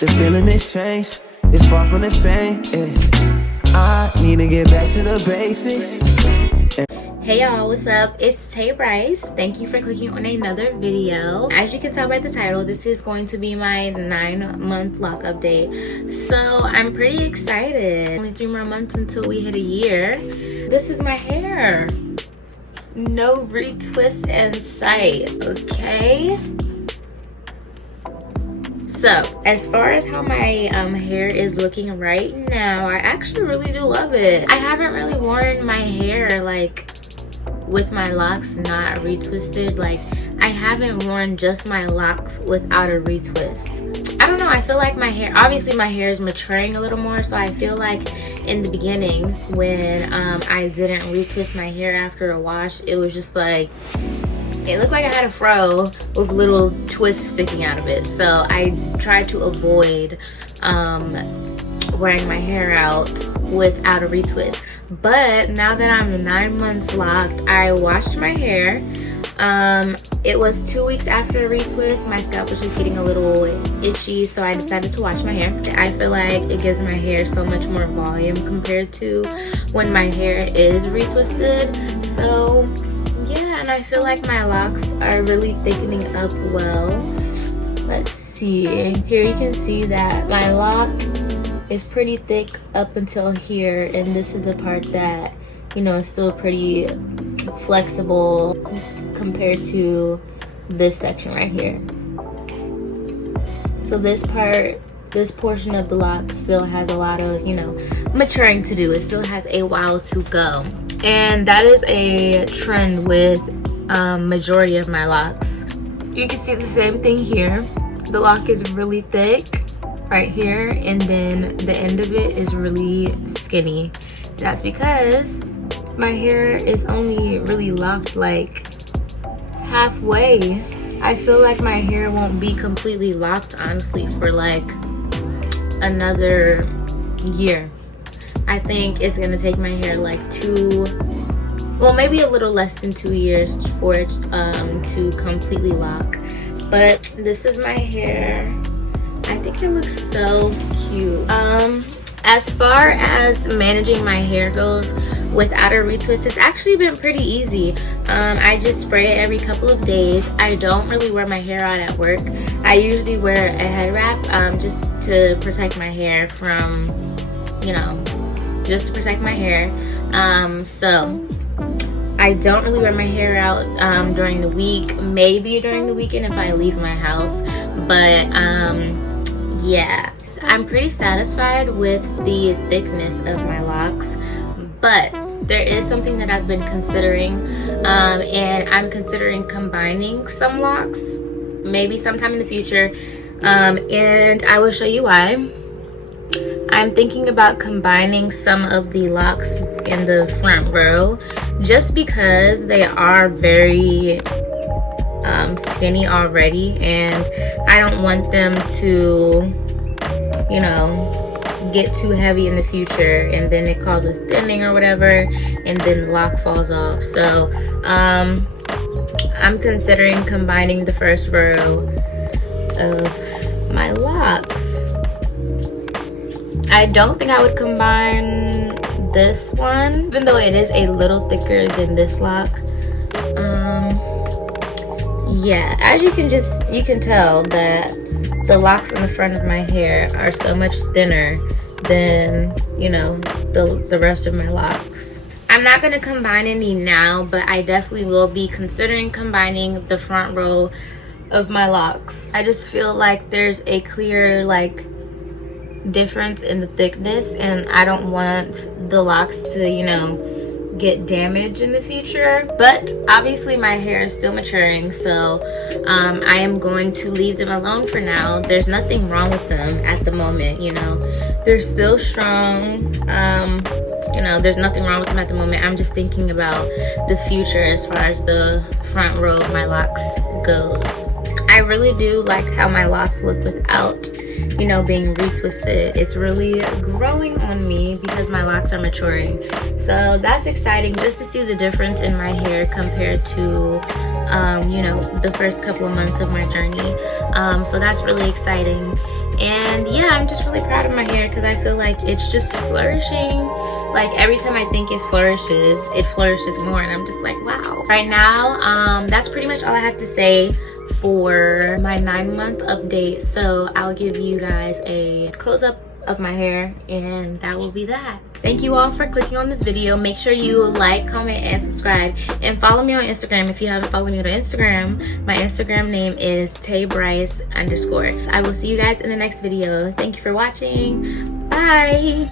The feeling is strange, it's far from the same, yeah. I need to get back to the basics. Hey y'all, what's up? It's Tay Bryce. Thank you for clicking on another video. As you can tell by the title, this is going to be my 9-month lock update. So I'm pretty excited. Only 3 more months until we hit a year. This is my hair. No retwist in sight, okay? So as far as how my hair is looking right now, I actually really do love it. I haven't really worn my hair like with my locks not retwisted. Like I haven't worn just my locks without a retwist. I don't know, I feel like my hair, obviously my hair is maturing a little more, so I feel like in the beginning when I didn't retwist my hair after a wash, it was just like, it looked like I had a fro with little twists sticking out of it. So I tried to avoid wearing my hair out without a retwist. But now that I'm 9 months locked, I washed my hair. It was 2 weeks after a retwist. My scalp was just getting a little itchy, so I decided to wash my hair. I feel like it gives my hair so much more volume compared to when my hair is retwisted. So yeah, and I feel like my locks are really thickening up well. Let's see. Here you can see that my lock is pretty thick up until here, and this is the part that, you know, is still pretty flexible compared to this section right here. So this part, this portion of the lock still has a lot of, you know, maturing to do. It still has a while to go. And that is a trend with majority of my locks. You can see the same thing here. The lock is really thick right here, and then the end of it is really skinny. That's because my hair is only really locked like halfway. I feel like my hair won't be completely locked, honestly, for like another year. I think it's gonna take my hair like well, maybe a little less than 2 years for it to completely lock. But this is my hair. I think it looks so cute. As far as managing my hair goes without a retwist, it's actually been pretty easy. I just spray it every couple of days. I don't really wear my hair out at work. I usually wear a head wrap just to protect my hair from, you know, just to protect my hair. So I don't really wear my hair out during the week, maybe during the weekend if I leave my house. But yeah, I'm pretty satisfied with the thickness of my locks, but there is something that I've been considering, and I'm considering combining some locks maybe sometime in the future, and I will show you why. I'm thinking about combining some of the locks in the front row just because they are very skinny already, and I don't want them to, you know, get too heavy in the future and then it causes thinning or whatever, and then the lock falls off. So I'm considering combining the first row of my locks. I don't think I would combine this one, even though it is a little thicker than this lock. Yeah, as you can tell that the locks in the front of my hair are so much thinner than, you know, the rest of my locks. I'm not gonna combine any now, but I definitely will be considering combining the front row of my locks. I just feel like there's a clear like difference in the thickness, and I don't want the locks to, you know, get damaged in the future. But obviously my hair is still maturing, so I am going to leave them alone for now. There's nothing wrong with them at the moment, you know, they're still strong. You know, there's nothing wrong with them at the moment. I'm just thinking about the future as far as the front row of my locks goes. I really do like how my locks look without, you know, being retwisted. It's really growing on me because my locks are maturing. So that's exciting just to see the difference in my hair compared to you know, the first couple of months of my journey. So that's really exciting. And yeah, I'm just really proud of my hair because I feel like it's just flourishing. Like every time I think it flourishes more, and I'm just like, wow. Right now, that's pretty much all I have to say for my 9-month update. So I'll give you guys a close-up of my hair, and that will be that. Thank you all for clicking on this video. Make sure you like, comment, and subscribe, and follow me on Instagram if you haven't followed me on Instagram. My Instagram name is taybryce_. I will see you guys in the next video. Thank you for watching. Bye.